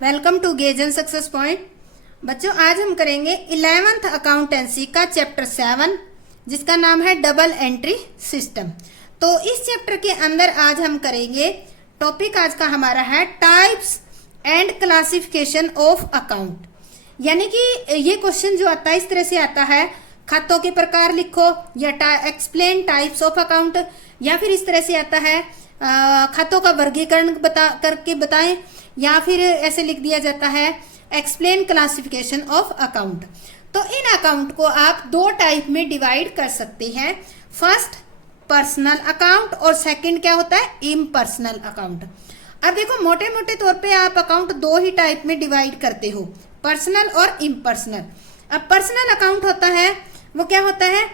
Welcome to गेजन success point. बच्चों, आज हम करेंगे 11th अकाउंटेंसी का चैप्टर 7 जिसका नाम है डबल एंट्री सिस्टम। तो इस चैप्टर के अंदर आज हम करेंगे, टॉपिक आज का हमारा है types and classification of account. यानी कि ये क्वेश्चन जो आता है इस तरह से आता है, खातों के प्रकार लिखो या एक्सप्लेन टाइप्स ऑफ अकाउंट, या फिर इस तरह से आता है खातों का वर्गीकरण करके बताएं, या फिर ऐसे लिख दिया जाता है एक्सप्लेन क्लासिफिकेशन ऑफ अकाउंट। तो इन अकाउंट को आप दो टाइप में डिवाइड कर सकते हैं। फर्स्ट पर्सनल अकाउंट और सेकंड क्या होता है, इम्पर्सनल अकाउंट। अब देखो, मोटे मोटे तौर पे आप अकाउंट दो ही टाइप में डिवाइड करते हो, पर्सनल और इम्पर्सनल। अब पर्सनल अकाउंट होता है वो क्या होता है,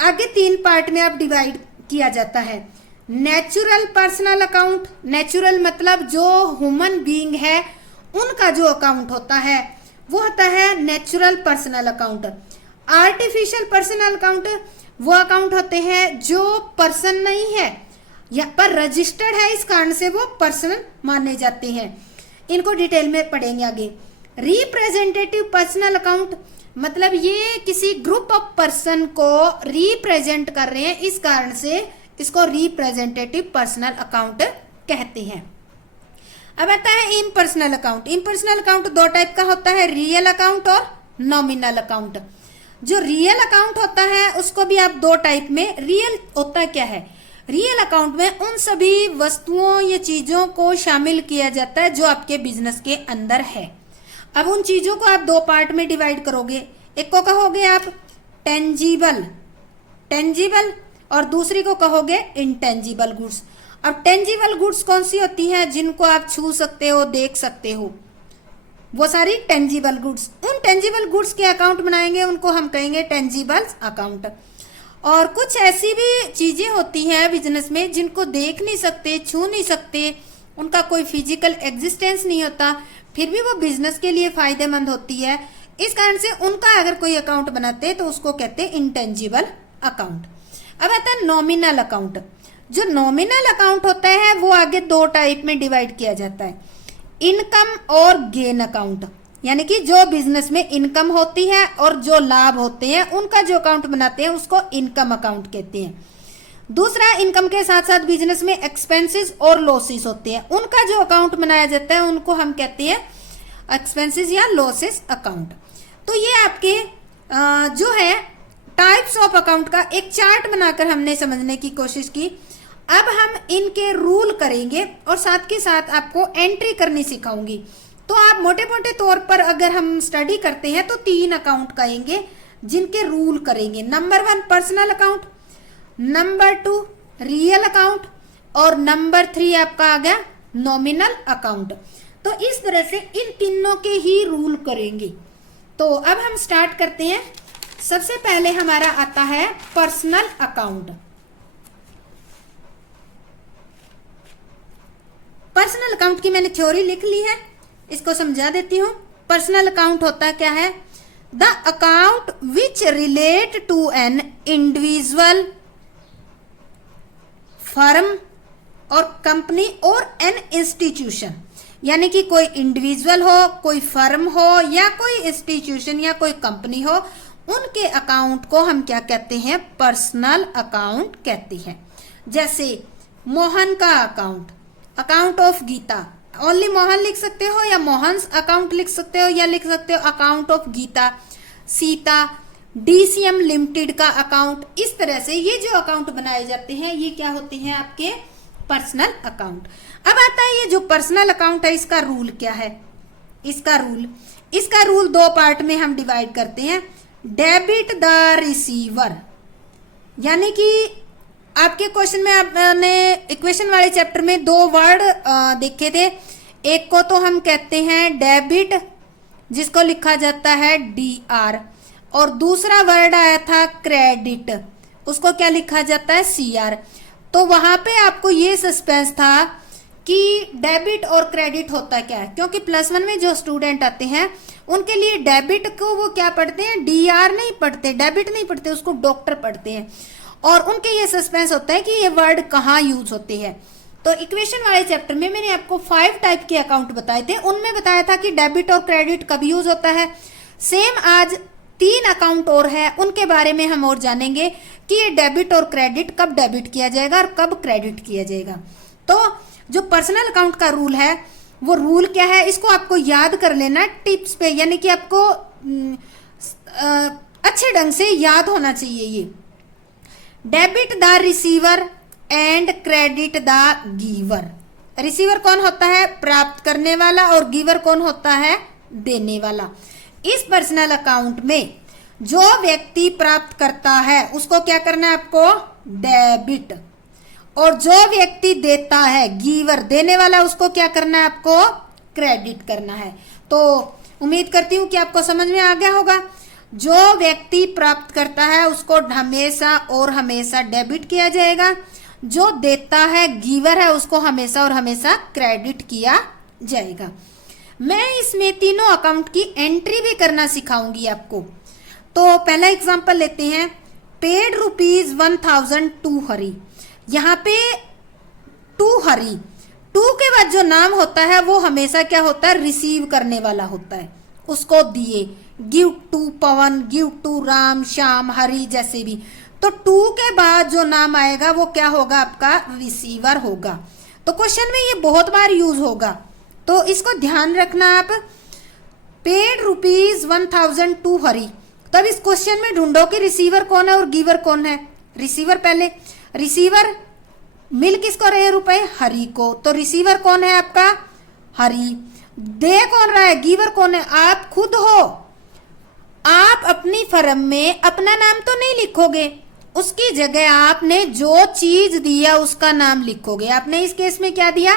आगे तीन पार्ट में आप डिवाइड किया जाता है। नेचुरल पर्सनल अकाउंट, नेचुरल मतलब जो ह्यूमन बीइंग है उनका जो अकाउंट होता है वो होता है natural personal account. Artificial personal account वो अकाउंट होते हैं जो पर्सन नहीं है या पर रजिस्टर्ड है, इस कारण से वो पर्सन माने जाते हैं। इनको डिटेल में पढ़ेंगे आगे। रिप्रेजेंटेटिव पर्सनल अकाउंट मतलब ये किसी ग्रुप ऑफ पर्सन को रिप्रेजेंट कर रहे हैं, इस कारण से इसको रिप्रेजेंटेटिव पर्सनल अकाउंट कहते हैं। अब आता है इम्पर्सनल अकाउंट। इम्पर्सनल अकाउंट दो टाइप का होता है, रियल अकाउंट और नॉमिनल अकाउंट। जो रियल अकाउंट होता है उसको भी आप दो टाइप में, रियल होता क्या है, रियल अकाउंट में उन सभी वस्तुओं या चीजों को शामिल किया जाता है जो आपके बिजनेस के अंदर है। अब उन चीजों को आप दो पार्ट में डिवाइड करोगे, एक को कहोगे आप टेंजिबल और दूसरी को कहोगे इंटेंजिबल गुड्स। अब टेंजिबल गुड्स कौन सी होती हैं, जिनको आप छू सकते हो, देख सकते हो, वो सारी टेंजिबल गुड्स। उन टेंजिबल गुड्स के अकाउंट बनाएंगे, उनको हम कहेंगे टेंजिबल अकाउंट। और कुछ ऐसी भी चीजें होती हैं बिजनेस में जिनको देख नहीं सकते, छू नहीं सकते, उनका कोई फिजिकल एग्जिस्टेंस नहीं होता, फिर भी वो बिजनेस के लिए फायदेमंद होती है, इस कारण से उनका अगर कोई अकाउंट बनाते हैं तो उसको कहते हैं इंटेंजिबल अकाउंट। अब आता है नॉमिनल अकाउंट। जो नॉमिनल अकाउंट होता है वो आगे दो टाइप में डिवाइड किया जाता है, इनकम और गेन अकाउंट। यानी कि जो बिजनेस में इनकम होती है और जो लाभ होते हैं उनका जो अकाउंट बनाते हैं उसको इनकम अकाउंट कहते हैं। दूसरा, इनकम के साथ साथ बिजनेस में एक्सपेंसेस और लॉसेस होते हैं, उनका जो अकाउंट बनाया जाता है उनको हम कहते हैं एक्सपेंसेस या लॉसेस अकाउंट। तो ये आपके जो है टाइप्स ऑफ अकाउंट का एक चार्ट बनाकर हमने समझने की कोशिश की। अब हम इनके रूल करेंगे और साथ के साथ आपको एंट्री करनी सिखाऊंगी। तो आप मोटे मोटे तौर पर अगर हम स्टडी करते हैं तो तीन अकाउंट कहेंगे जिनके रूल करेंगे। Number 1 personal account, number 2 real account और नंबर 3 आपका आ गया नॉमिनल अकाउंट। तो इस तरह से इन तीनों के ही रूल करेंगे। तो अब हम स्टार्ट करते हैं। सबसे पहले हमारा आता है पर्सनल अकाउंट। पर्सनल अकाउंट की मैंने थ्योरी लिख ली है, इसको समझा देती हूं। पर्सनल अकाउंट होता क्या है, the account which relate to an individual, firm और कंपनी और एन इंस्टीट्यूशन। यानी कि कोई इंडिविजुअल हो, कोई फर्म हो या कोई इंस्टीट्यूशन या कोई कंपनी हो, उनके अकाउंट को हम क्या कहते हैं, पर्सनल अकाउंट कहते हैं। जैसे मोहन का account, account of Geeta, only Mohan लिख सकते हो या मोहन्स अकाउंट लिख सकते हो, या लिख सकते हो account of Geeta, Sita, DCM limited का अकाउंट। इस तरह से ये जो अकाउंट बनाए जाते हैं ये क्या होते हैं, आपके पर्सनल अकाउंट। अब आता है ये जो पर्सनल अकाउंट है इसका रूल क्या है। इसका रूल दो पार्ट में हम डिवाइड करते हैं। डेबिट द रिसीवर, यानी कि आपके क्वेश्चन में आपने इक्वेशन वाले चैप्टर में दो वर्ड देखे थे। एक को तो हम कहते हैं डेबिट, जिसको लिखा जाता है DR, और दूसरा वर्ड आया था क्रेडिट, उसको क्या लिखा जाता है CR। तो वहां पे आपको ये सस्पेंस था कि डेबिट और क्रेडिट होता क्या है, क्योंकि +1 में जो स्टूडेंट आते हैं उनके लिए डेबिट को वो क्या पढ़ते हैं, DR नहीं पढ़ते, डेबिट नहीं पढ़ते, उसको डॉक्टर पढ़ते हैं, और उनके ये सस्पेंस होता है कि ये वर्ड कहाँ यूज होते हैं। तो इक्वेशन वाले चैप्टर में मैंने आपको 5 टाइप के अकाउंट बताए थे, उनमें बताया था कि डेबिट और क्रेडिट कब यूज होता है। सेम आज 3 अकाउंट और है, उनके बारे में हम और जानेंगे कि ये डेबिट और क्रेडिट कब डेबिट किया जाएगा और कब क्रेडिट किया जाएगा। तो जो पर्सनल अकाउंट का रूल है वो रूल क्या है, इसको आपको याद कर लेना टिप्स पे, यानी कि आपको अच्छे ढंग से याद होना चाहिए। ये debit the receiver and credit the giver. Receiver कौन होता है, प्राप्त करने वाला, और गिवर कौन होता है, देने वाला। इस पर्सनल अकाउंट में जो व्यक्ति प्राप्त करता है उसको क्या करना है आपको, डेबिट, और जो व्यक्ति देता है, गिवर, देने वाला, उसको क्या करना है आपको, क्रेडिट करना है। तो उम्मीद करती हूं कि आपको समझ में आ गया होगा। जो व्यक्ति प्राप्त करता है उसको हमेशा और हमेशा डेबिट किया जाएगा, जो देता है, गिवर है, उसको हमेशा और हमेशा क्रेडिट किया जाएगा। मैं इसमें तीनों अकाउंट की एंट्री भी करना सिखाऊंगी आपको। तो पहला एग्जांपल लेते हैं, पेड ₹1000 टू हरी। यहाँ पे टू हरी, टू के बाद जो नाम होता है वो हमेशा क्या होता है, रिसीव करने वाला होता है, उसको दिए। Give to Pawan, give to Ram, Shyam, Hari, जैसे भी। तो टू के बाद जो नाम आएगा वो क्या होगा, आपका रिसीवर होगा। तो क्वेश्चन में ये बहुत बार यूज होगा, तो इसको ध्यान रखना आप। पेड ₹1000 टू हरी, तब इस क्वेश्चन में ढूंढो कि रिसीवर कौन है और गिवर कौन है। रिसीवर पहले, रिसीवर मिल किसको रहे रुपए, हरी को, तो रिसीवर कौन है आपका, हरी। दे कौन रहा है, गिवर कौन है, आप खुद हो। आप अपनी फर्म में अपना नाम तो नहीं लिखोगे, उसकी जगह आपने जो चीज दिया उसका नाम लिखोगे। आपने इस केस में क्या दिया,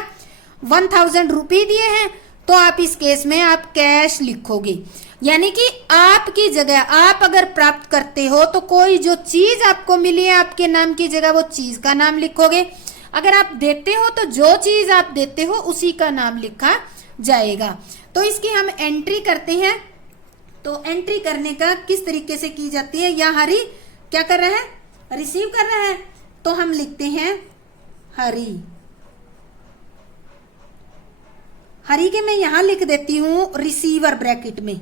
1000 रुपये दिए हैं, तो आप इस केस में आप कैश लिखोगे। यानी कि आपकी जगह, आप अगर प्राप्त करते हो तो कोई जो चीज आपको मिली है आपके नाम की जगह वो चीज का नाम लिखोगे। अगर आप देते हो तो जो चीज आप देते हो उसी का नाम लिखा जाएगा। तो इसकी हम एंट्री करते हैं। तो एंट्री करने का किस तरीके से की जाती है, या हरी क्या कर रहा है, रिसीव कर रहा है, तो हम लिखते हैं हरी। हरी के मैं यहां लिख देती हूं रिसीवर ब्रैकेट में,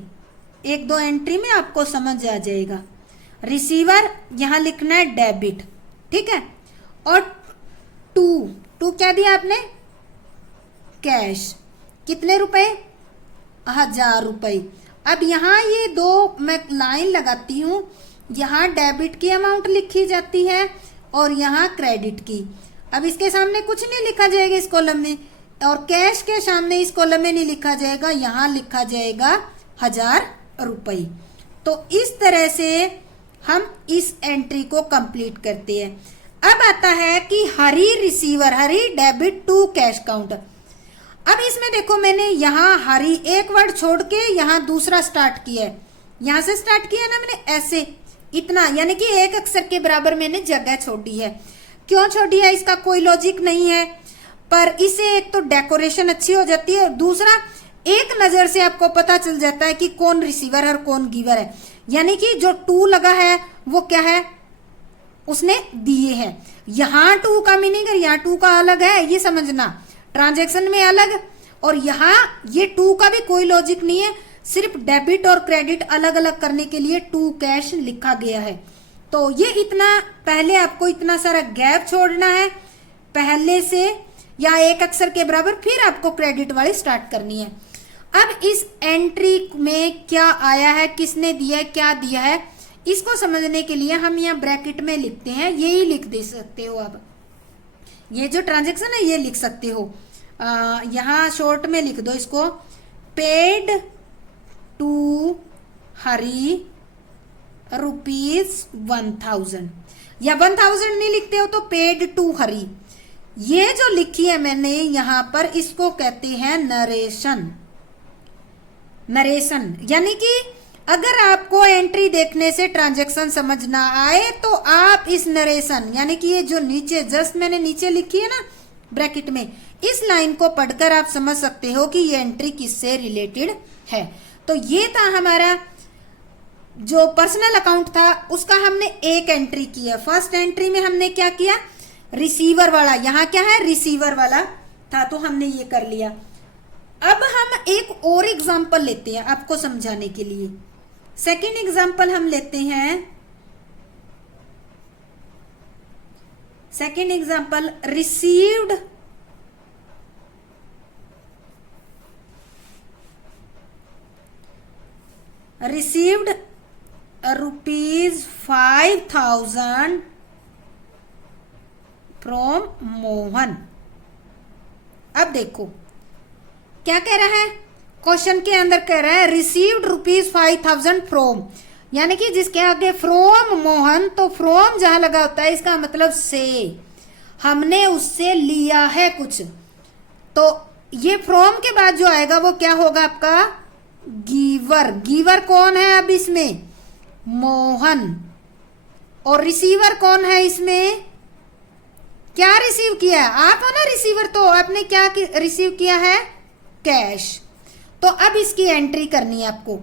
1-2 एंट्री में आपको समझ आ जाएगा। रिसीवर यहां लिखना है डेबिट, ठीक है। और टू क्या दिया आपने, कैश, कितने रुपए, 1000 रुपए। अब यहाँ ये 2 मैं लाइन लगाती हूँ, यहाँ डेबिट की अमाउंट लिखी जाती है और यहाँ क्रेडिट की। अब इसके सामने कुछ नहीं लिखा जाएगा इस कॉलम में, और कैश के सामने इस कॉलम में नहीं लिखा जाएगा, यहाँ लिखा जाएगा 1000 रुपए। तो इस तरह से हम इस एंट्री को कंप्लीट करते हैं। अब आता है कि Hari receiver, Hari debit to cash count. अब इसमें देखो मैंने यहाँ हरी एक वर्ड छोड़ के यहाँ दूसरा स्टार्ट किया है, यहाँ से स्टार्ट किया ना मैंने, ऐसे इतना, यानी कि एक अक्षर के बराबर मैंने जगह छोड़ी है। क्यों छोड़ी है, इसका कोई लॉजिक नहीं है, पर इसे एक तो डेकोरेशन अच्छी हो जाती है, और दूसरा एक नजर से आपको पता चल जाता है कि कौन रिसीवर है और कौन गिवर है। यानी कि जो टू लगा है वो क्या है, उसने दिए हैं। यहाँ टू का मीनिंग और यहाँ टू का अलग है, ये समझना, ट्रांजैक्शन में अलग, और यहाँ ये टू का भी कोई लॉजिक नहीं है, सिर्फ डेबिट और क्रेडिट अलग अलग करने के लिए टू कैश लिखा गया है। तो ये इतना, पहले आपको इतना सारा गैप छोड़ना है पहले से, या एक अक्षर के बराबर, फिर आपको क्रेडिट वाली स्टार्ट करनी है। अब इस एंट्री में क्या आया है, किसने दिया है, क्या दिया है, इसको समझने के लिए हम यहाँ ब्रैकेट में लिखते हैं, यही लिख दे सकते हो। अब ये जो ट्रांजैक्शन है ये लिख सकते हो, यहाँ शॉर्ट में लिख दो इसको, पेड टू हरी ₹1000, या 1000 नहीं लिखते हो तो पेड टू हरी। ये जो लिखी है मैंने यहाँ पर, इसको कहते हैं नरेशन। नरेशन यानी कि अगर आपको एंट्री देखने से ट्रांजैक्शन समझ ना आए तो आप इस नरेशन, यानी कि ये जो नीचे जस्ट मैंने नीचे लिखी है ना ब्रैकेट में, इस लाइन को पढ़कर आप समझ सकते हो कि ये एंट्री किससे रिलेटेड है। तो ये था हमारा जो पर्सनल अकाउंट था, उसका हमने एक एंट्री किया। फर्स्ट एंट्री में हमने क्या किया, रिसीवर वाला, यहाँ क्या है, रिसीवर वाला था, तो हमने ये कर लिया। अब हम एक और एग्जांपल लेते हैं आपको समझाने के लिए। सेकंड एग्जांपल हम लेते हैं, second example, received ₹5,000 from Mohan. अब देखो क्या कह रहा है, क्वेश्चन के अंदर कह रहा है रिसीव्ड ₹5,000 फ्रॉम, यानी कि जिसके आगे फ्रॉम मोहन, तो फ्रॉम जहां लगा होता है इसका मतलब से, हमने उससे लिया है कुछ, तो ये फ्रॉम के बाद जो आएगा वो क्या होगा आपका, गिवर। गिवर कौन है अब इसमें, मोहन। और रिसीवर कौन है इसमें, क्या रिसीव किया है, आप हो ना रिसीवर, तो आपने क्या रिसीव किया है, कैश। तो अब इसकी एंट्री करनी है आपको,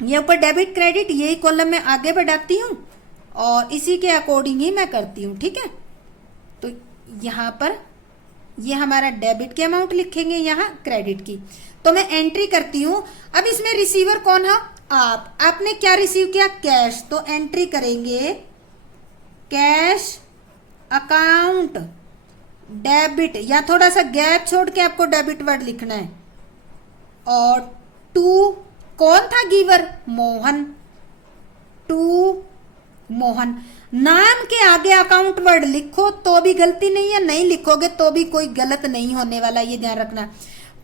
ये ऊपर डेबिट क्रेडिट यही कॉलम में आगे बढ़ाती हूँ और इसी के अकॉर्डिंग ही मैं करती हूँ, ठीक है। तो यहाँ पर ये हमारा डेबिट के अमाउंट लिखेंगे, यहाँ क्रेडिट की, तो मैं एंट्री करती हूँ। अब इसमें रिसीवर कौन है, आपने क्या रिसीव किया, कैश, तो एंट्री करेंगे कैश अकाउंट डेबिट, या थोड़ा सा गैप छोड़ के आपको डेबिट वर्ड लिखना है। और टू, कौन था गिवर, मोहन, टू मोहन। नाम के आगे अकाउंट वर्ड लिखो तो भी गलती नहीं है, नहीं लिखोगे तो भी कोई गलत नहीं होने वाला, ये ध्यान रखना।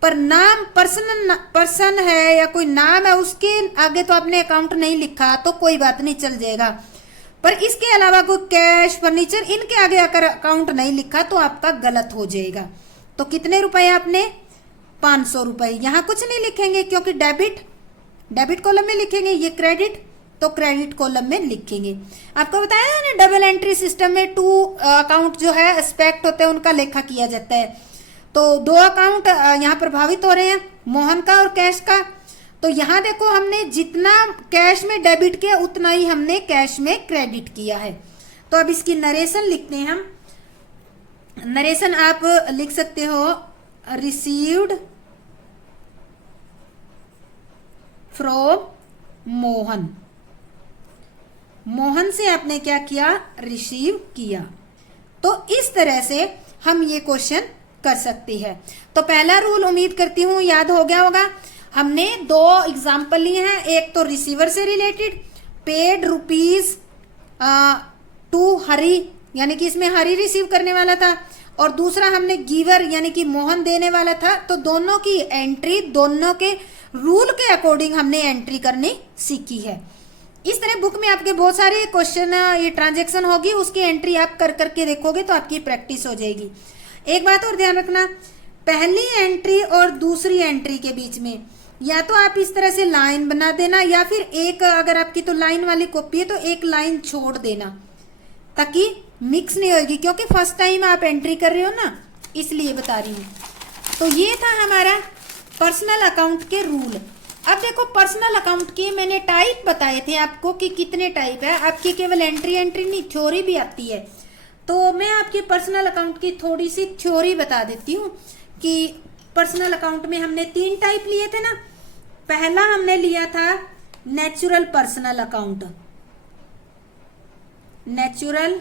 पर नाम पर्सन है या कोई नाम है, उसके आगे तो आपने अकाउंट नहीं लिखा तो कोई बात नहीं, चल जाएगा। पर इसके अलावा कोई कैश, फर्नीचर, इनके आगे अगर अकाउंट नहीं लिखा तो आपका गलत हो जाएगा। तो कितने रुपए आपने, 500 रुपए। यहाँ कुछ नहीं लिखेंगे क्योंकि डेबिट कॉलम में लिखेंगे, ये क्रेडिट, तो क्रेडिट कॉलम में लिखेंगे। आपको बताया ना डबल एंट्री सिस्टम में 2 अकाउंट जो है एस्पेक्ट होते हैं, उनका लेखा किया जाता है। तो 2 अकाउंट यहाँ प्रभावित हो रहे हैं, मोहन का और कैश का। तो यहाँ देखो हमने जितना कैश में डेबिट किया उतना ही हमने कैश में क्रेडिट किया है। तो अब इसकी नरेशन लिखते हैं हम। नरेशन आप लिख सकते हो, रिसीव्ड फ्रॉम मोहन, मोहन से आपने क्या किया, रिसीव किया। तो इस तरह से हम ये क्वेश्चन कर सकते हैं। तो पहला रूल उम्मीद करती हूँ याद हो गया होगा। हमने 2 एग्जाम्पल लिए हैं, एक तो रिसीवर से रिलेटेड, पेड रुपीज टू हरी, यानी कि इसमें हरी रिसीव करने वाला था, और दूसरा हमने गिवर यानी कि मोहन देने वाला था। तो दोनों की एंट्री, दोनों के रूल के अकॉर्डिंग हमने एंट्री करनी सीखी है। इस तरह बुक में आपके बहुत सारे क्वेश्चन, ये ट्रांजैक्शन होगी, उसकी एंट्री आप कर करके देखोगे तो आपकी प्रैक्टिस हो जाएगी। एक बात और ध्यान रखना, पहली एंट्री और दूसरी एंट्री के बीच में या तो आप इस तरह से लाइन बना देना, या फिर एक, अगर आपकी तो लाइन वाली कॉपी है तो एक लाइन छोड़ देना, ताकि मिक्स नहीं होगी, क्योंकि फर्स्ट टाइम आप एंट्री कर रहे हो ना, इसलिए बता रही हूँ। तो ये था हमारा पर्सनल अकाउंट के रूल। अब देखो पर्सनल अकाउंट के मैंने टाइप बताए थे आपको कि कितने टाइप है। आपकी केवल एंट्री नहीं, थ्योरी भी आती है। तो मैं आपके पर्सनल अकाउंट की थोड़ी सी थ्योरी बता देती हूँ कि पर्सनल अकाउंट में हमने 3 टाइप लिए थे ना। पहला हमने लिया था natural personal account, natural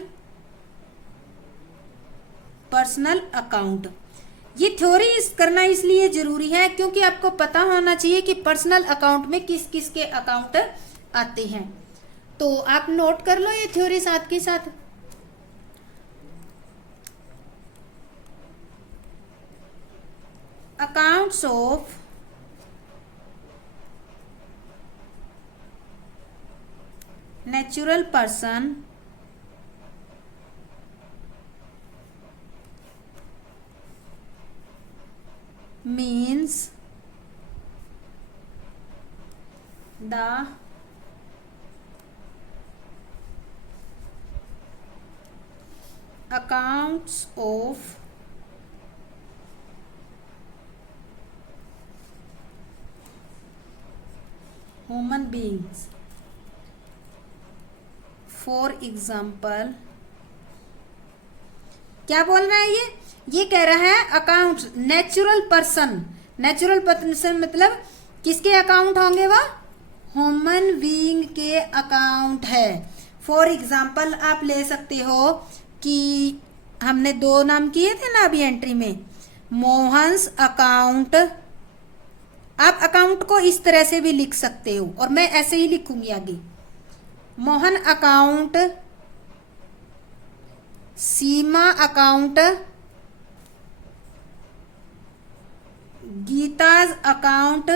personal account. ये थ्योरी करना इसलिए जरूरी है क्योंकि आपको पता होना चाहिए कि पर्सनल अकाउंट में किस किस के अकाउंट आते हैं। तो आप नोट कर लो ये थ्योरी साथ के साथ। Accounts of natural person means the accounts of human beings. For example, क्या बोल रहा है ये कह रहा है account natural person. Natural person मतलब किसके अकाउंट होंगे? वह ह्यूमन बीइंग के अकाउंट है। फॉर एग्जाम्पल आप ले सकते हो कि हमने 2 नाम किए थे ना अभी एंट्री में, मोहन्स अकाउंट। आप अकाउंट को इस तरह से भी लिख सकते हो और मैं ऐसे ही लिखूंगी आगे, मोहन अकाउंट, सीमा अकाउंट, गीताज अकाउंट,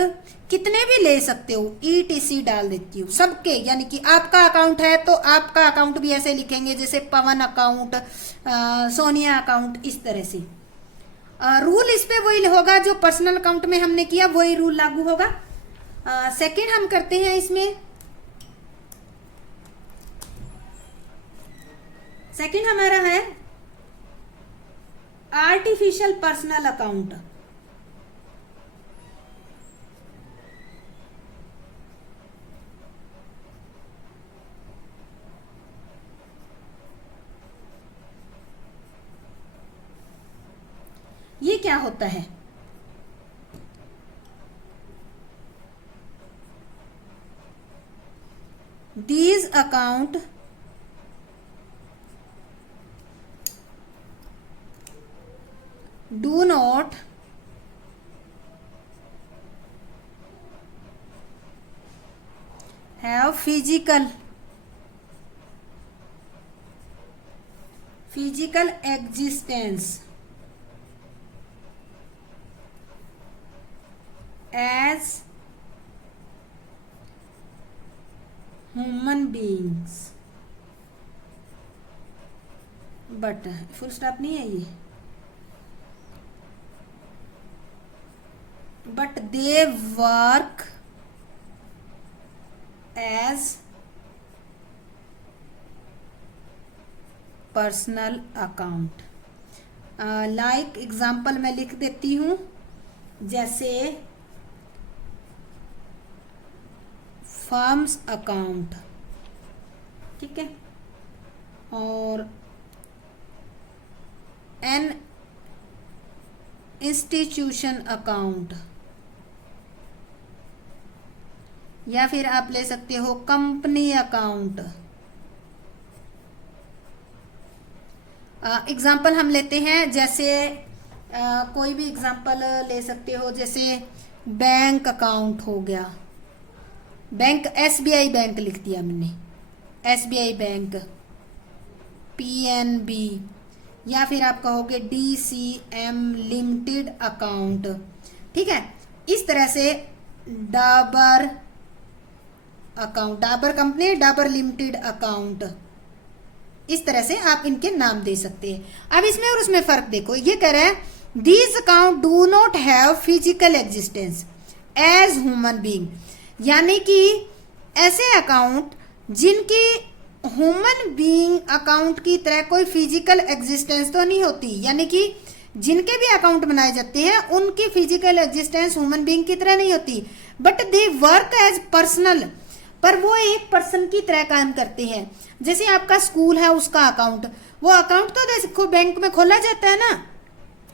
कितने भी ले सकते हो, ETC डाल देती हूँ सबके। यानी कि आपका अकाउंट है तो आपका अकाउंट भी ऐसे लिखेंगे जैसे पवन अकाउंट, सोनिया अकाउंट, इस तरह से। रूल इस पे वही होगा जो पर्सनल अकाउंट में हमने किया, वही रूल लागू होगा। सेकंड हम करते हैं इसमें, सेकंड हमारा है आर्टिफिशियल पर्सनल अकाउंट। ये क्या होता है? These account do not have physical existence as human beings, but full stop नहीं है ये, but they work as personal account. Like example मैं लिख देती हूँ, जैसे फर्म्स अकाउंट, ठीक है, और एन इंस्टीट्यूशन अकाउंट, या फिर आप ले सकते हो कंपनी अकाउंट। एग्जाम्पल हम लेते हैं, जैसे कोई भी एग्जाम्पल ले सकते हो, जैसे बैंक अकाउंट हो गया, बैंक SBI बैंक लिख दिया मैंने, SBI बैंक, PNB, या फिर आप कहोगे DCM लिमिटेड अकाउंट, ठीक है। इस तरह से Dabur account, Dabur company, Dabur limited account, इस तरह से आप इनके नाम दे सकते हैं। अब इसमें और उसमें फर्क देखो, ये कह रहा है these account do not have physical existence as human being, यानी कि ऐसे अकाउंट जिनकी ह्यूमन बीइंग अकाउंट की तरह कोई फिजिकल एग्जिस्टेंस तो नहीं होती, यानी कि जिनके भी अकाउंट बनाए जाते हैं उनकी फिजिकल एग्जिस्टेंस ह्यूमन बीइंग की तरह नहीं होती, but they work as personal, पर वो एक पर्सन की तरह काम करते हैं। जैसे आपका स्कूल है, उसका अकाउंट, वो अकाउंट तो देखो बैंक में खोला जाता है ना,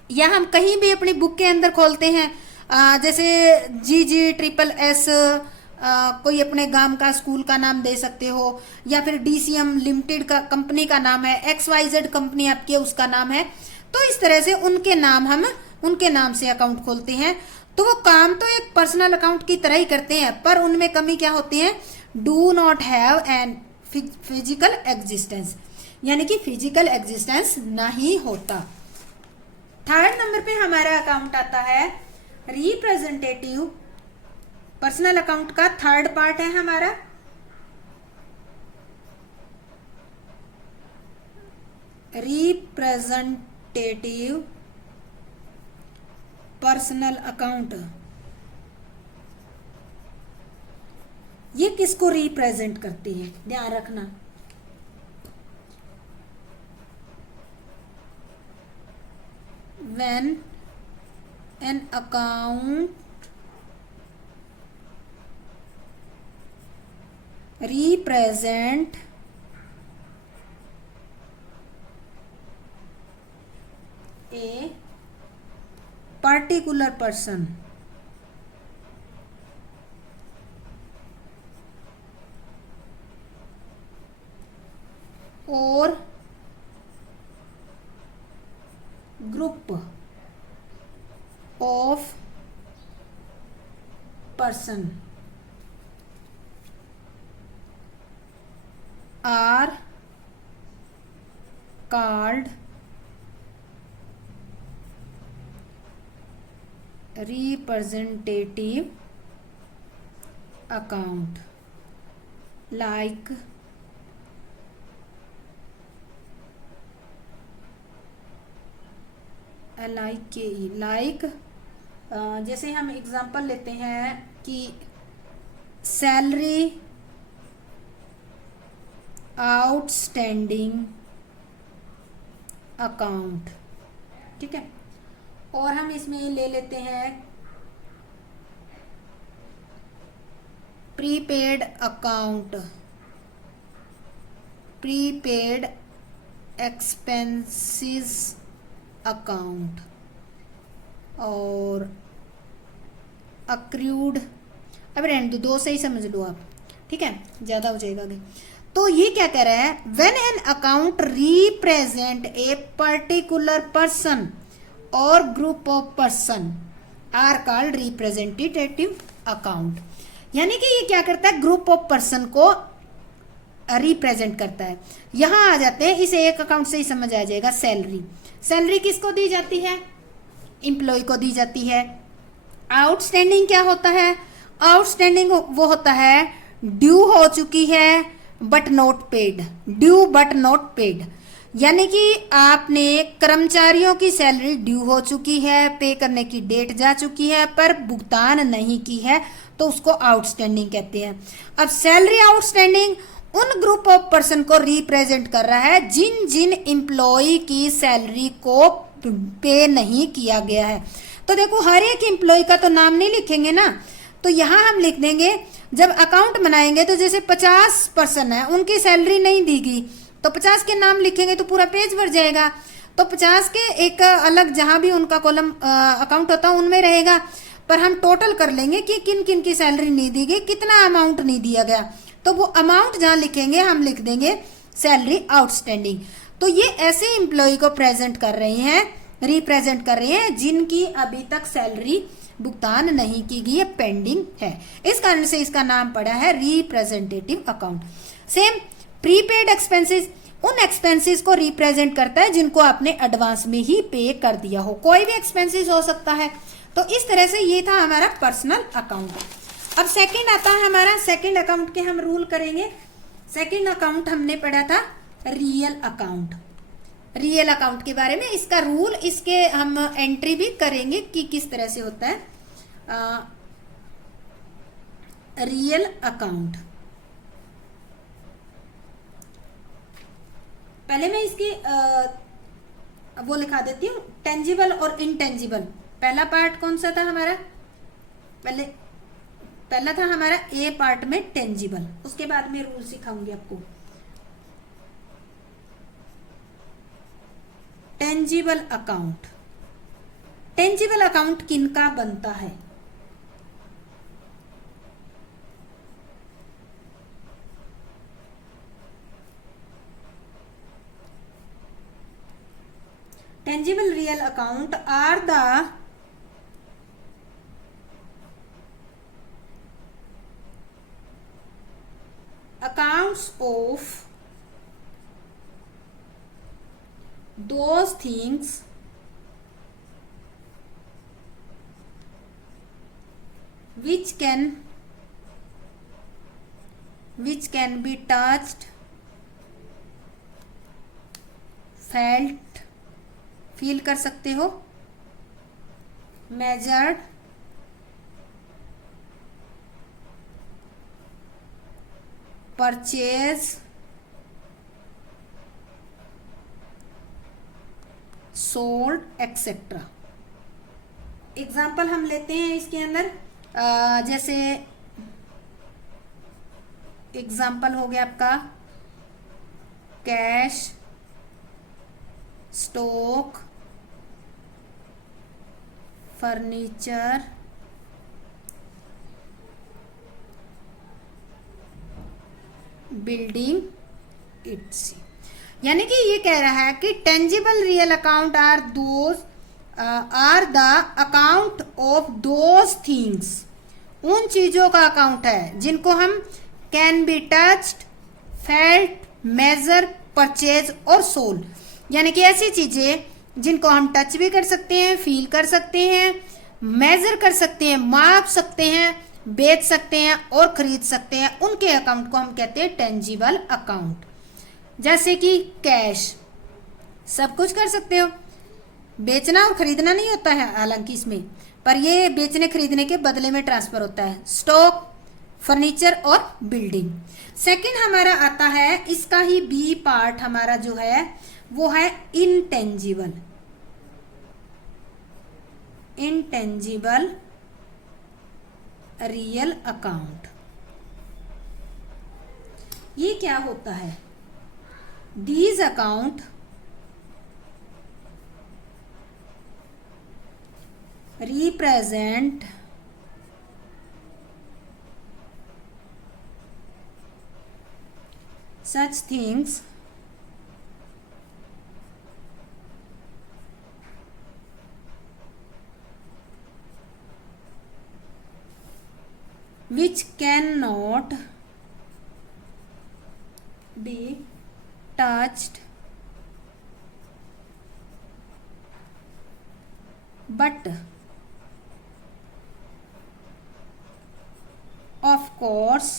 या हम कहीं भी अपनी बुक के अंदर खोलते हैं, जैसे GGSSS, कोई अपने गांव का स्कूल का नाम दे सकते हो, या फिर DCM लिमिटेड का कंपनी का नाम है, XYZ कंपनी आपकी है उसका नाम है, तो इस तरह से उनके नाम हम उनके नाम से अकाउंट खोलते हैं। तो वो काम तो एक पर्सनल अकाउंट की तरह ही करते हैं, पर उनमें कमी क्या होती है, do not have an physical existence, यानी कि फिजिकल एग्जिस्टेंस नहीं होता। थर्ड नंबर पे हमारा अकाउंट आता है रिप्रेजेंटेटिव पर्सनल अकाउंट का थर्ड पार्ट है हमारा रिप्रेजेंटेटिव पर्सनल अकाउंट। ये किसको रिप्रेजेंट करती है, ध्यान रखना। When an account represent particular person और group of person are called representative account like like जैसे हम एग्जांपल लेते हैं कि सैलरी आउटस्टैंडिंग अकाउंट, ठीक है। और हम इसमें ले लेते हैं prepaid account, prepaid expenses account और अक्रूड, अब रहने दो, दो से ही समझ लो आप, ठीक है, ज़्यादा हो जाएगा आगे। तो ये क्या कह रहा है, when an account represent a particular person और group of person are called representative account. यानी कि ये क्या करता है, ग्रुप ऑफ पर्सन को रिप्रेजेंट करता है। यहां आ जाते हैं, इसे एक अकाउंट से ही समझ आ जाएगा। सैलरी, सैलरी किसको दी जाती है, एम्प्लॉय को दी जाती है। आउटस्टैंडिंग क्या होता है, आउटस्टैंडिंग वो होता है ड्यू हो चुकी है but not paid, due but not paid, यानी कि आपने कर्मचारियों की सैलरी ड्यू हो चुकी है, पे करने की डेट जा चुकी है पर भुगतान नहीं की है, तो उसको आउटस्टैंडिंग कहते हैं। अब सैलरी आउटस्टैंडिंग उन ग्रुप ऑफ पर्सन को रिप्रेजेंट कर रहा है जिन जिन एम्प्लॉय की सैलरी को पे नहीं किया गया है। तो देखो हर एक एम्प्लॉय का तो नाम नहीं लिखेंगे ना, तो यहां हम लिख देंगे, जब अकाउंट बनाएंगे तो जैसे 50 पर्सन है उनकी सैलरी नहीं दी गई, तो 50 के नाम लिखेंगे तो पूरा पेज भर जाएगा। तो 50 के एक अलग जहां भी उनका कॉलम अकाउंट होता है उनमें रहेगा, पर हम टोटल कर लेंगे कि किन किन की सैलरी नहीं दी गई, कितना अमाउंट नहीं दिया गया, तो वो अमाउंट जहां लिखेंगे हम लिख देंगे सैलरी आउटस्टैंडिंग। तो ये ऐसे एम्प्लॉय को प्रेजेंट कर रहे हैं, रिप्रेजेंट कर रहे हैं जिनकी अभी तक सैलरी भुगतान नहीं की गई है, पेंडिंग है, इस कारण से इसका नाम पड़ा है representative account. Same prepaid expenses उन एक्सपेंसेस को रिप्रेजेंट करता है जिनको आपने एडवांस में ही पे कर दिया हो, कोई भी एक्सपेंसेस हो सकता है। तो इस तरह से ये था हमारा पर्सनल अकाउंट। अब सेकंड आता है हमारा, सेकंड अकाउंट के हम रूल करेंगे। सेकंड अकाउंट हमने पढ़ा था रियल अकाउंट, रियल अकाउंट के बारे में, इसका रूल, इसके हम एंट्री भी करेंगे कि किस तरह से होता है रियल अकाउंट। पहले मैं इसकी वो लिखा देती हूँ, टेंजिबल और इनटेंजिबल। पहला पार्ट कौन सा था हमारा, पहला था हमारा ए पार्ट में टेंजिबल, उसके बाद में रूल सिखाऊंगी आपको। टेंजिबल अकाउंट, टेंजिबल अकाउंट किनका बनता है, tangible real account are the accounts of those things which can be touched, felt, feel कर सकते हो, measured, purchase, sold etcetera. Example हम लेते हैं इसके अंदर, जैसे एग्जाम्पल हो गया आपका cash, stock, furniture, building its. यानी कि ये कह रहा है कि tangible real account are the account of those things, उन चीजों का अकाउंट है जिनको हम can be touched, felt, measure, purchase और सोल्ड, यानी कि ऐसी चीजें जिनको हम टच भी कर सकते हैं, फील कर सकते हैं, मेजर कर सकते हैं, माप सकते हैं, बेच सकते हैं और खरीद सकते हैं, उनके अकाउंट को हम कहते हैं टेंजिबल अकाउंट। जैसे कि कैश, सब कुछ कर सकते हो, बेचना और खरीदना नहीं होता है हालांकि इसमें, पर ये बेचने खरीदने के बदले में ट्रांसफर होता है। स्टॉक, फर्नीचर और बिल्डिंग। सेकंड हमारा आता है, इसका ही बी पार्ट हमारा जो है वो है इनटेंजिबल। Intangible real account. ये क्या होता है? These account represent such things which cannot be touched but of course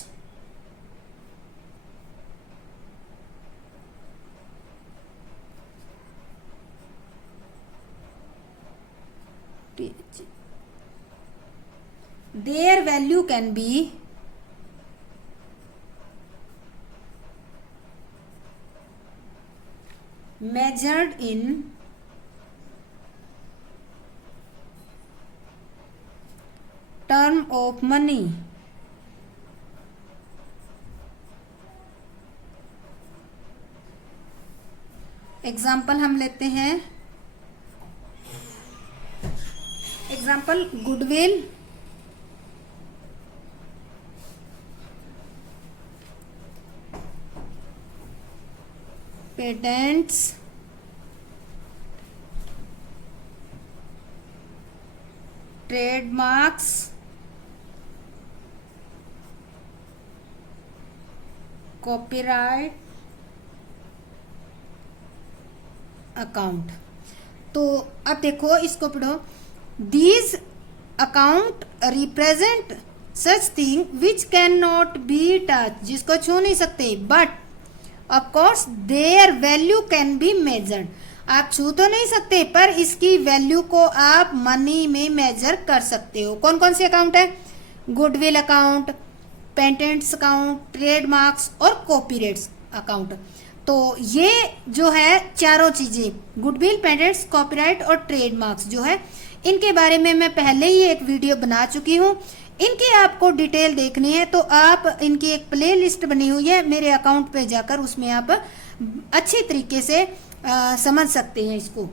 their value can be measured in term of money। Example हम लेते हैं, example goodwill, patents, trademarks, copyright, account. तो अब देखो इसको पढ़ो। These account represent such thing which can not be touch, जिसको छू नहीं सकते, but of course their value can be measured. आप छू तो नहीं सकते पर इसकी वैल्यू को आप मनी में मेजर कर सकते हो। कौन कौन से अकाउंट है? Goodwill account, patents account, trademarks और कॉपीराइट्स अकाउंट। तो ये जो है चारों चीजें, गुडविल, पेटेंट्स, कॉपीराइट और ट्रेडमार्क्स जो है, इनके बारे में मैं पहले ही एक वीडियो बना चुकी हूँ। इनकी आपको डिटेल देखनी है तो आप, इनकी एक प्ले लिस्ट बनी हुई है मेरे अकाउंट पे जाकर, उसमें आप अच्छी तरीके से समझ सकते हैं इसको।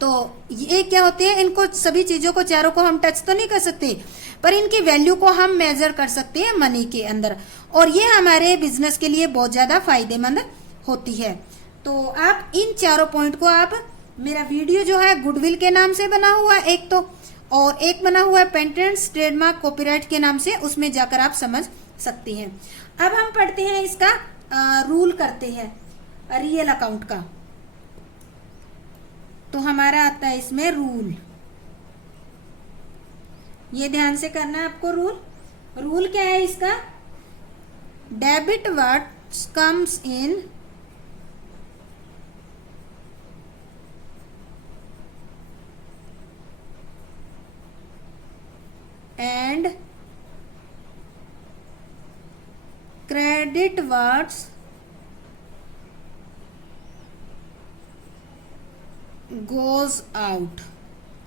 तो ये क्या होते हैं, इनको सभी चीजों को, चारों को हम टच तो नहीं कर सकते पर इनकी वैल्यू को हम मेजर कर सकते हैं मनी के अंदर, और ये हमारे बिजनेस के लिए बहुत ज्यादा फायदेमंद होती है। तो आप इन चारों पॉइंट को, आप मेरा वीडियो जो है गुडविल के नाम से बना हुआ है एक तो, और एक बना हुआ है पेटेंट्स, ट्रेडमार्क, कॉपीराइट के नाम से, उसमें जाकर आप समझ सकती हैं। अब हम पढ़ते हैं इसका रूल करते हैं रियल अकाउंट का। तो हमारा आता है इसमें रूल, ये ध्यान से करना है आपको। रूल क्या है इसका? Debit what comes in and credit what goes out।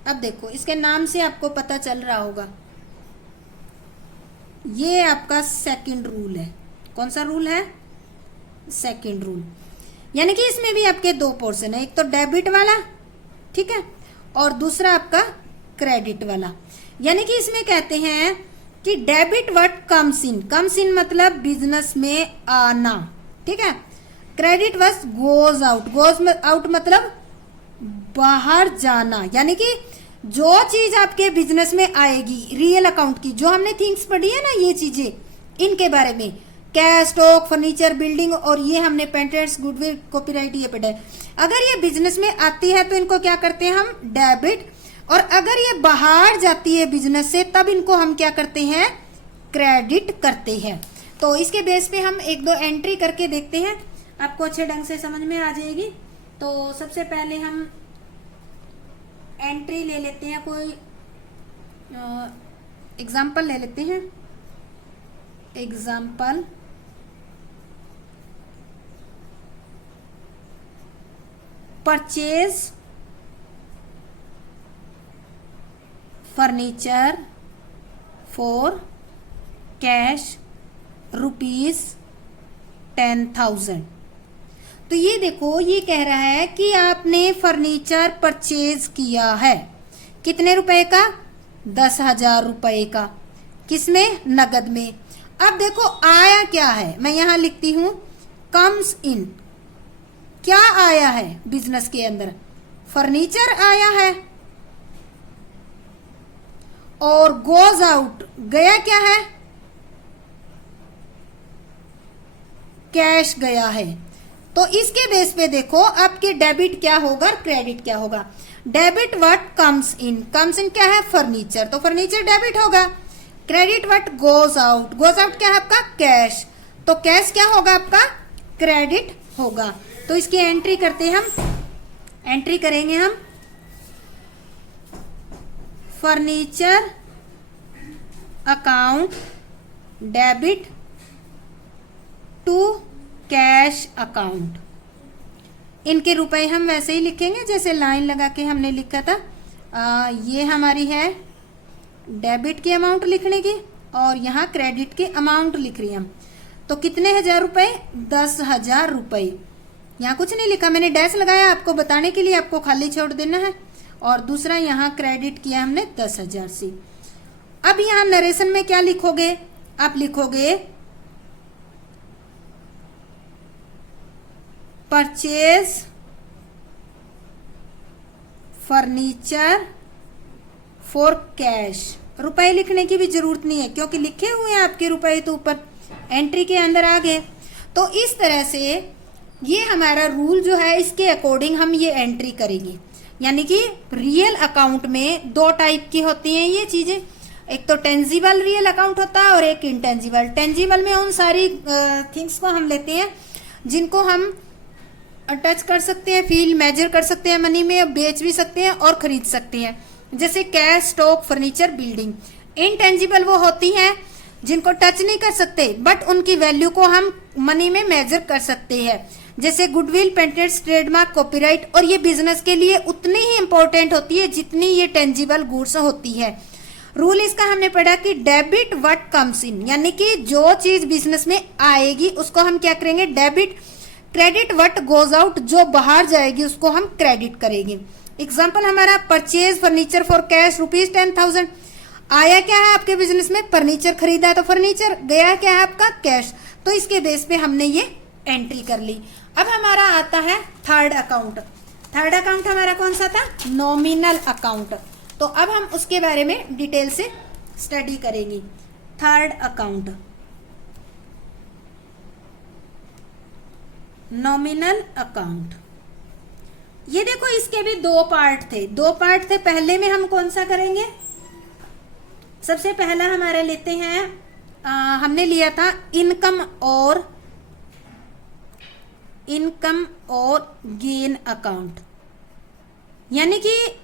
अब देखो इसके नाम से आपको पता चल रहा होगा, ये आपका सेकंड रूल है। कौन सा रूल है? Second rule. यानी कि इसमें भी आपके दो पोर्शन है, एक तो डेबिट वाला, ठीक है, और दूसरा आपका क्रेडिट वाला। यानी कि इसमें कहते हैं कि डेबिट व्हाट कम्स इन मतलब बिजनेस में आना, ठीक है। क्रेडिट व्हाट गोज आउट मतलब बाहर जाना। यानी कि जो चीज आपके बिजनेस में आएगी रियल अकाउंट की, जो हमने थिंग्स पढ़ी है ना, ये चीजें इनके बारे में, कैश, स्टॉक, फर्नीचर, बिल्डिंग, और ये हमने पेटेंट्स, गुडविल, कॉपीराइट ये पढ़ा है। अगर ये बिजनेस में आती है तो इनको क्या करते हैं हम, डेबिट। और अगर ये बाहर जाती है बिजनेस से तब इनको हम क्या करते हैं, क्रेडिट करते हैं। तो इसके बेस पे हम एक दो एंट्री करके देखते हैं, आपको अच्छे ढंग से समझ में आ जाएगी। तो सबसे पहले हम एंट्री ले लेते हैं, कोई एग्जाम्पल ले लेते हैं। Example purchase furniture for cash ₹10,000। तो ये देखो, ये कह रहा है कि आपने फर्नीचर परचेज किया है, कितने रुपए का, 10,000 रुपए का। किसमें, नगद में। अब देखो आया क्या है, मैं यहां लिखती हूं कम्स इन। क्या आया है बिजनेस के अंदर, फर्नीचर आया है। और गोज आउट, गया क्या है, कैश गया है। तो इसके बेस पे देखो आपके डेबिट क्या होगा, क्रेडिट क्या होगा। डेबिट व्हाट कम्स इन क्या है, फर्नीचर, तो फर्नीचर डेबिट होगा। क्रेडिट व्हाट गोज आउट क्या है आपका, कैश, तो कैश क्या होगा आपका, क्रेडिट होगा। तो इसकी एंट्री करते हैं हम, एंट्री करेंगे हम furniture account debit to cash account. इनके रुपए हम वैसे ही लिखेंगे जैसे लाइन लगा के हमने लिखा था। ये हमारी है डेबिट की अमाउंट लिखने की, और यहाँ क्रेडिट की अमाउंट लिख रही हम। तो कितने हजार रुपए, 10,000 रुपए। यहाँ कुछ नहीं लिखा, मैंने डैश लगाया आपको बताने के लिए, आपको खाली छोड़ देना है। और दूसरा यहाँ क्रेडिट किया हमने 10,000 से। अब यहाँ नरेशन में क्या लिखोगे, आप लिखोगे परचेज फर्नीचर फॉर कैश। रुपए लिखने की भी जरूरत नहीं है क्योंकि लिखे हुए हैं आपके रुपए तो ऊपर एंट्री के अंदर आ गए। तो इस तरह से ये हमारा रूल जो है, इसके अकॉर्डिंग हम ये एंट्री करेंगे। यानी कि रियल अकाउंट में दो टाइप की होती हैं ये चीजें, एक तो टेंजिबल रियल अकाउंट होता है और एक इंटेंजिबल। टेंजिबल में उन सारी थिंग्स को हम लेते हैं जिनको हम टच कर सकते हैं, फील, मेजर कर सकते हैं मनी में, बेच भी सकते हैं और खरीद सकते हैं, जैसे cash, stock, furniture, building. Intangible वो होती हैं जिनको टच नहीं कर सकते बट उनकी वैल्यू को हम मनी में मेजर कर सकते हैं, जैसे गुडविल, पेटेंट्स, ट्रेडमार्क, कॉपीराइट। और ये बिजनेस के लिए उतनी ही इंपॉर्टेंट होती है जितनी ये टेंजिबल गुड्स होती है। रूल इसका हमने पढ़ा कि डेबिट व्हाट कम्स इन, यानी कि जो चीज बिजनेस में आएगी उसको हम क्या करेंगे, debit. Credit what goes out, जो बाहर जाएगी उसको हम क्रेडिट करेंगे। एग्जाम्पल हमारा परचेज फर्नीचर फॉर कैश ₹10,000। आया क्या है आपके बिजनेस में, फर्नीचर खरीदा है तो फर्नीचर, गया क्या है आपका, कैश। तो इसके बेस पे हमने ये एंट्री कर ली। अब हमारा आता है थर्ड अकाउंट। थर्ड अकाउंट हमारा कौन सा था, नॉमिनल अकाउंट। तो अब हम उसके बारे में डिटेल से स्टडी करेंगे। Third account, nominal account. ये देखो इसके भी दो पार्ट थे। पहले में हम कौन सा करेंगे, सबसे पहला हमारा लेते हैं, हमने लिया था इनकम और गेन अकाउंट। यानी कि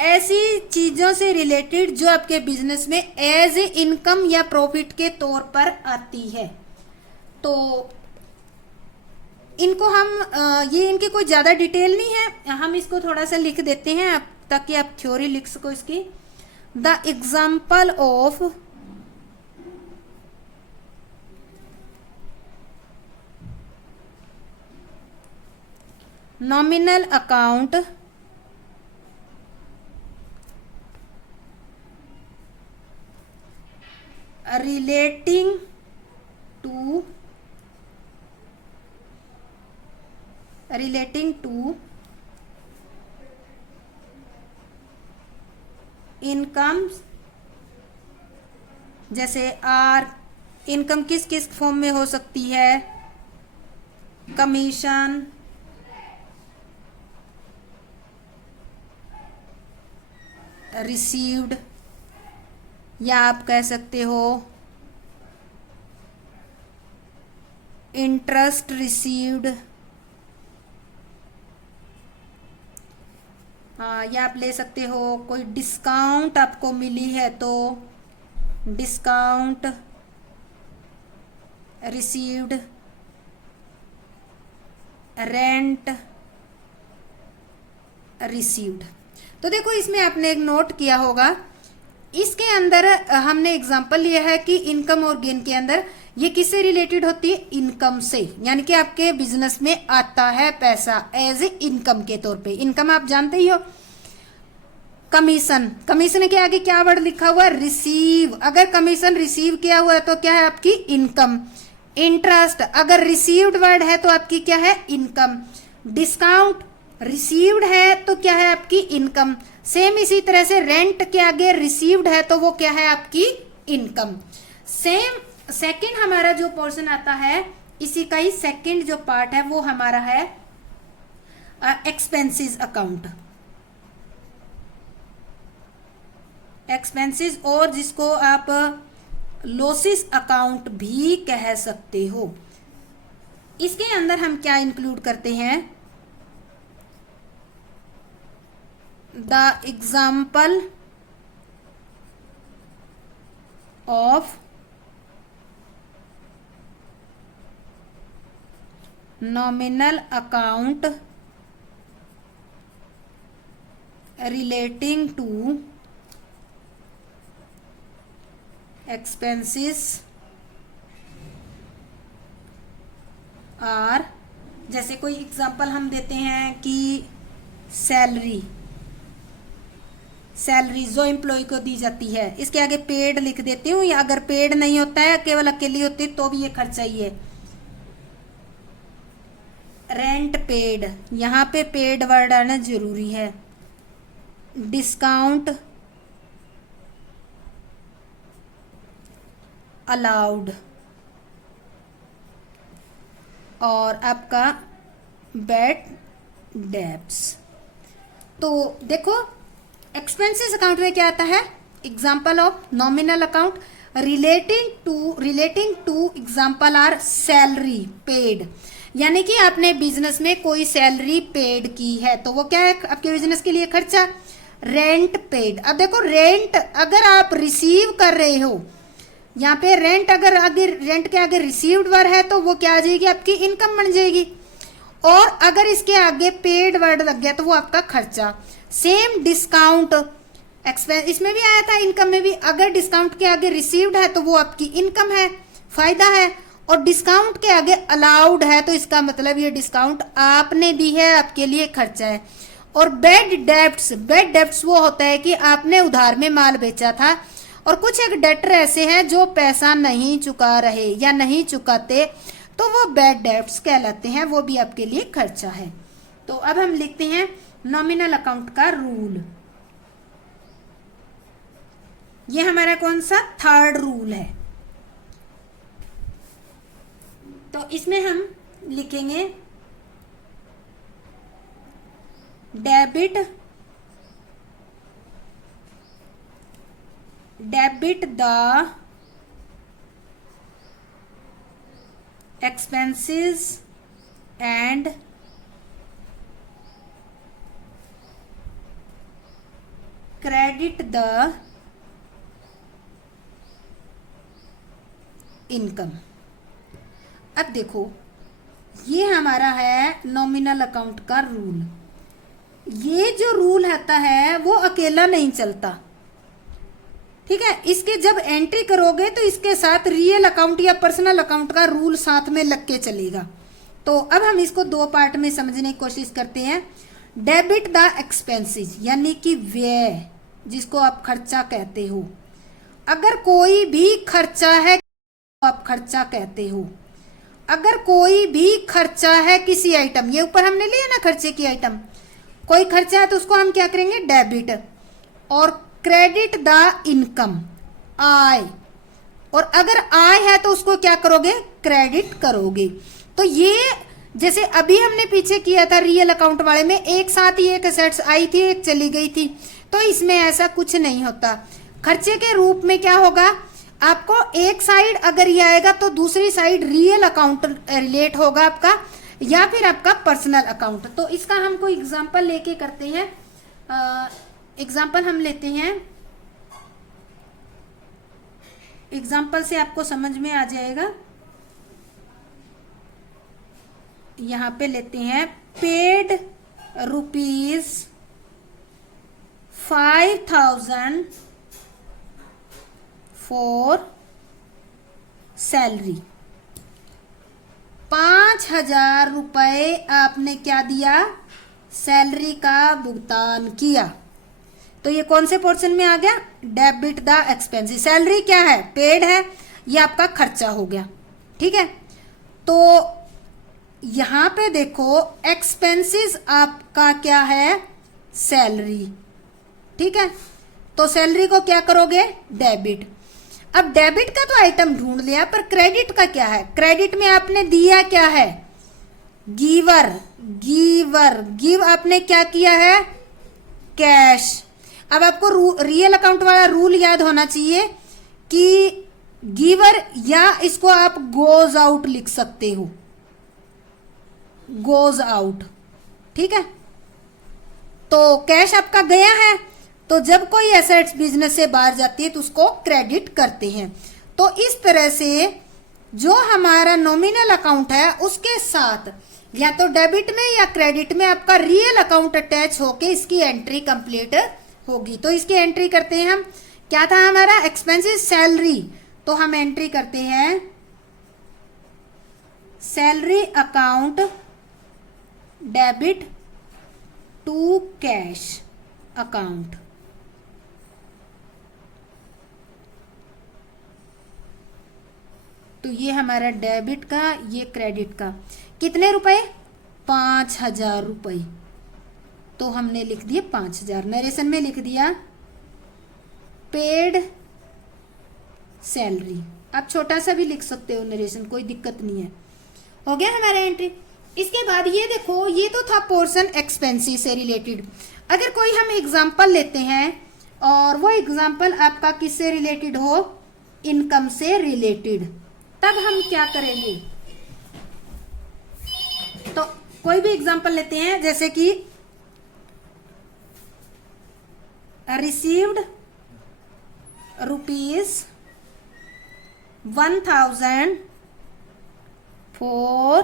ऐसी चीजों से रिलेटेड जो आपके बिजनेस में एज ए इनकम या प्रॉफिट के तौर पर आती है। तो इनको हम ये इनकी कोई ज्यादा डिटेल नहीं है, हम इसको थोड़ा सा लिख देते हैं ताकि आप थ्योरी लिख सको इसकी। The example of nominal account relating to income, जैसे आर इनकम किस किस फॉर्म में हो सकती है, कमीशन, रिसीव्ड, या आप कह सकते हो इंटरेस्ट रिसीव्ड, या आप ले सकते हो कोई डिस्काउंट आपको मिली है तो डिस्काउंट रिसीव्ड, रेंट रिसीव्ड। तो देखो इसमें आपने एक नोट किया होगा, इसके अंदर हमने एग्जांपल लिया है कि इनकम और गेन के अंदर ये किससे रिलेटेड होती है, इनकम से, यानी कि आपके बिजनेस में आता है पैसा एज ए इनकम के तौर पे। इनकम आप जानते ही हो। कमीशन, कमीशन के आगे क्या वर्ड लिखा हुआ है, रिसीव। अगर कमीशन रिसीव किया हुआ है तो क्या है आपकी इनकम। इंटरेस्ट अगर रिसीव्ड वर्ड है तो आपकी क्या है, इनकम। डिस्काउंट रिसीव्ड है तो क्या है आपकी इनकम। सेम इसी तरह से रेंट के आगे रिसीव्ड है तो वो क्या है आपकी इनकम। सेम सेकंड हमारा जो पोर्शन आता है, इसी का ही सेकंड जो पार्ट है वो हमारा है एक्सपेंसेस अकाउंट। एक्सपेंसेस और जिसको आप लॉसेस अकाउंट भी कह सकते हो। इसके अंदर हम क्या इंक्लूड करते हैं, the example of nominal account relating to expenses are, जैसे कोई एग्जांपल हम देते हैं कि सैलरी जो एम्प्लॉय को दी जाती है, इसके आगे पेड लिख देती हूँ, या अगर पेड नहीं होता है केवल अकेली होती है तो भी ये खर्चा ही है। रेंट पेड, यहाँ पे पेड वर्ड आना जरूरी है। डिस्काउंट अलाउड, और आपका बैड डेब्ट्स। तो देखो एक्सपेंसेस अकाउंट में क्या आता है, example of nominal account relating to example are salary paid, यानी कि आपने बिजनेस में कोई सैलरी पेड की है तो वो क्या है आपके बिजनेस के लिए खर्चा। रेंट पेड, अब देखो रेंट अगर आप रिसीव कर रहे हो, यहाँ पे रेंट अगर आगे रेंट के आगे रिसीव्ड वर्ड है तो वो क्या आ जाएगी आपकी इनकम बन जाएगी, और अगर इसके आगे पेड वर्ड लग गया तो वो आपका खर्चा। सेम डिस्काउंट एक्सपेंस, इसमें भी आया था इनकम में भी, अगर डिस्काउंट के आगे रिसीव्ड है तो वो आपकी इनकम है, फायदा है, और डिस्काउंट के आगे अलाउड है तो इसका मतलब ये डिस्काउंट आपने दी है, आपके लिए खर्चा है। और बैड डेब्ट्स वो होता है कि आपने उधार में माल बेचा था और कुछ एक डेटर ऐसे हैं जो पैसा नहीं चुका रहे या नहीं चुकाते, तो वो बैड डेब्ट्स कहलाते हैं, वो भी आपके लिए खर्चा है। तो अब हम लिखते हैं नॉमिनल अकाउंट का रूल। ये हमारा कौन सा थर्ड रूल है, तो इसमें हम लिखेंगे debit the expenses and credit the income। अब देखो ये हमारा है नॉमिनल अकाउंट का रूल। ये जो रूल आता है वो अकेला नहीं चलता, ठीक है। इसके जब एंट्री करोगे तो इसके साथ रियल अकाउंट या पर्सनल अकाउंट का रूल साथ में लग के चलेगा। तो अब हम इसको दो पार्ट में समझने की कोशिश करते हैं। डेबिट द एक्सपेंसेस यानी कि व्यय, जिसको आप खर्चा कहते हो, अगर कोई भी खर्चा है, आप खर्चा कहते हो, अगर कोई भी खर्चा है किसी आइटम, ये ऊपर हमने लिया ना खर्चे की आइटम, कोई खर्चा है तो उसको हम क्या करेंगे, डेबिट, और क्रेडिट द इनकम, आय, और अगर आय है तो उसको क्या करोगे, क्रेडिट करोगे। तो ये जैसे अभी हमने पीछे किया था रियल अकाउंट वाले में, एक साथ ही एक असेट्स आई थी एक चली गई थी, तो इसमें ऐसा कुछ नहीं होता। खर्चे के रूप में क्या होगा, आपको एक साइड अगर ये आएगा तो दूसरी साइड रियल अकाउंट रिलेट होगा आपका, या फिर आपका पर्सनल अकाउंट। तो इसका हम कोई एग्जांपल लेके करते हैं। एग्जांपल हम लेते हैं, एग्जांपल से आपको समझ में आ जाएगा। यहाँ पे लेते हैं पेड ₹5,000 फॉर सैलरी। 5,000 रुपये आपने क्या दिया, सैलरी का भुगतान किया। तो ये कौन से पोर्शन में आ गया, डेबिट द एक्सपेंसेस। सैलरी क्या है, पेड है, ये आपका खर्चा हो गया, ठीक है। तो यहां पे देखो एक्सपेंसेस आपका क्या है, सैलरी, ठीक है। तो सैलरी को क्या करोगे, डेबिट। अब डेबिट का तो आइटम ढूंढ लिया, पर क्रेडिट का क्या है, क्रेडिट में आपने दिया क्या है, गिवर, गिव आपने क्या किया है, कैश। अब आपको रियल अकाउंट वाला रूल याद होना चाहिए कि गिवर, या इसको आप गोज आउट लिख सकते हो, गोज आउट, ठीक है। तो कैश आपका गया है, तो जब कोई एसेट्स बिजनेस से बाहर जाती है तो उसको क्रेडिट करते हैं। तो इस तरह से जो हमारा नॉमिनल अकाउंट है उसके साथ या तो डेबिट में या क्रेडिट में आपका रियल अकाउंट अटैच होके इसकी एंट्री कंप्लीट होगी। तो इसकी एंट्री करते हैं हम, क्या था हमारा, एक्सपेंसेस सैलरी, तो हम एंट्री करते हैं salary account debit to cash account. तो ये हमारा डेबिट का, ये क्रेडिट का, कितने रुपए, 5,000 रुपये। तो हमने लिख दिए 5,000, नरेशन में लिख दिया पेड सैलरी। आप छोटा सा भी लिख सकते हो नरेशन, कोई दिक्कत नहीं है। हो गया हमारा एंट्री। इसके बाद ये देखो, ये तो था पोर्शन एक्सपेंसेस से रिलेटेड। अगर कोई हम एग्जांपल लेते हैं और वो एग्जांपल आपका किससे रिलेटेड हो, इनकम से रिलेटेड, तब हम क्या करेंगे। तो कोई भी एग्जांपल लेते हैं, जैसे कि रिसीव्ड ₹1,000 फॉर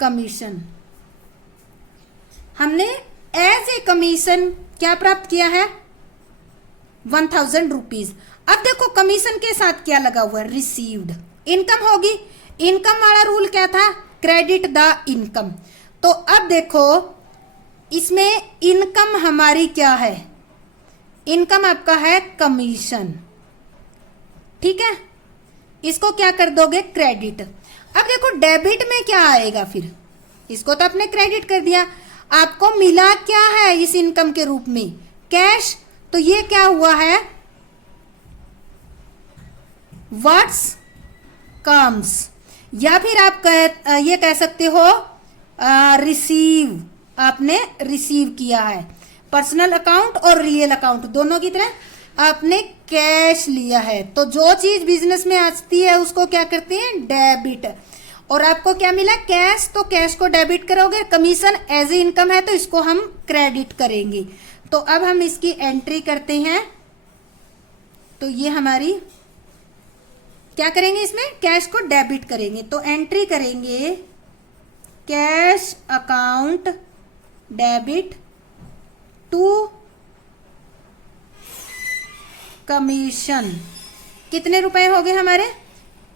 कमीशन। हमने एज ए कमीशन क्या प्राप्त किया है, 1,000 रुपीज। अब देखो कमीशन के साथ क्या लगा हुआ है, रिसीव्ड, इनकम होगी। इनकम वाला रूल क्या था, क्रेडिट द इनकम। तो अब देखो इसमें इनकम हमारी क्या है, इनकम आपका है कमीशन, ठीक है। इसको क्या कर दोगे, क्रेडिट। अब देखो डेबिट में क्या आएगा, फिर इसको तो आपने क्रेडिट कर दिया, आपको मिला क्या है इस इनकम के रूप में, कैश। तो ये क्या हुआ है, व्हाट्स कम्स, या फिर आप ये कह सकते हो रिसीव, आपने रिसीव किया है। पर्सनल अकाउंट और रियल अकाउंट दोनों की तरह आपने कैश लिया है। तो जो चीज बिजनेस में आती है उसको क्या करते हैं, डेबिट। और आपको क्या मिला, कैश, तो कैश को डेबिट करोगे। कमीशन एज ए इनकम है तो इसको हम क्रेडिट करेंगे। तो अब हम इसकी एंट्री करते हैं। तो ये हमारी क्या करेंगे, इसमें कैश को डेबिट करेंगे। तो एंट्री करेंगे cash account debit to commission. कितने रुपए हो गए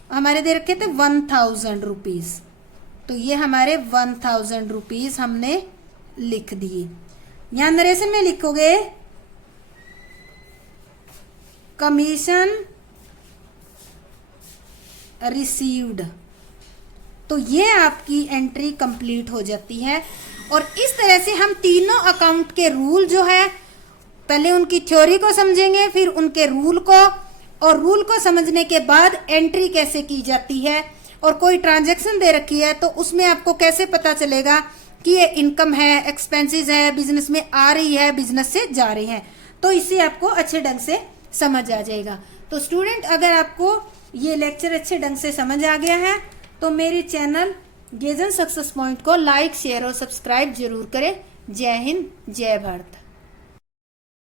हमारे दे रखे थे 1,000 रुपीज। तो ये हमारे 1,000 रुपीज हमने लिख दिए। यहां नरेशन में लिखोगे कमीशन रिसीव्ड। तो ये आपकी एंट्री कंप्लीट हो जाती है। और इस तरह से हम तीनों अकाउंट के रूल जो है, पहले उनकी थ्योरी को समझेंगे, फिर उनके रूल को, और रूल को समझने के बाद एंट्री कैसे की जाती है, और कोई ट्रांजैक्शन दे रखी है तो उसमें आपको कैसे पता चलेगा कि ये इनकम है, एक्सपेंसेस है, बिजनेस में आ रही है, बिजनेस से जा रही है। तो इससे आपको अच्छे ढंग से समझ आ जाएगा। तो स्टूडेंट, अगर आपको ये लेक्चर अच्छे ढंग से समझ आ गया है तो मेरे चैनल गेजन सक्सेस पॉइंट को लाइक, शेयर और सब्सक्राइब जरूर करें। जय हिंद, जय भारत।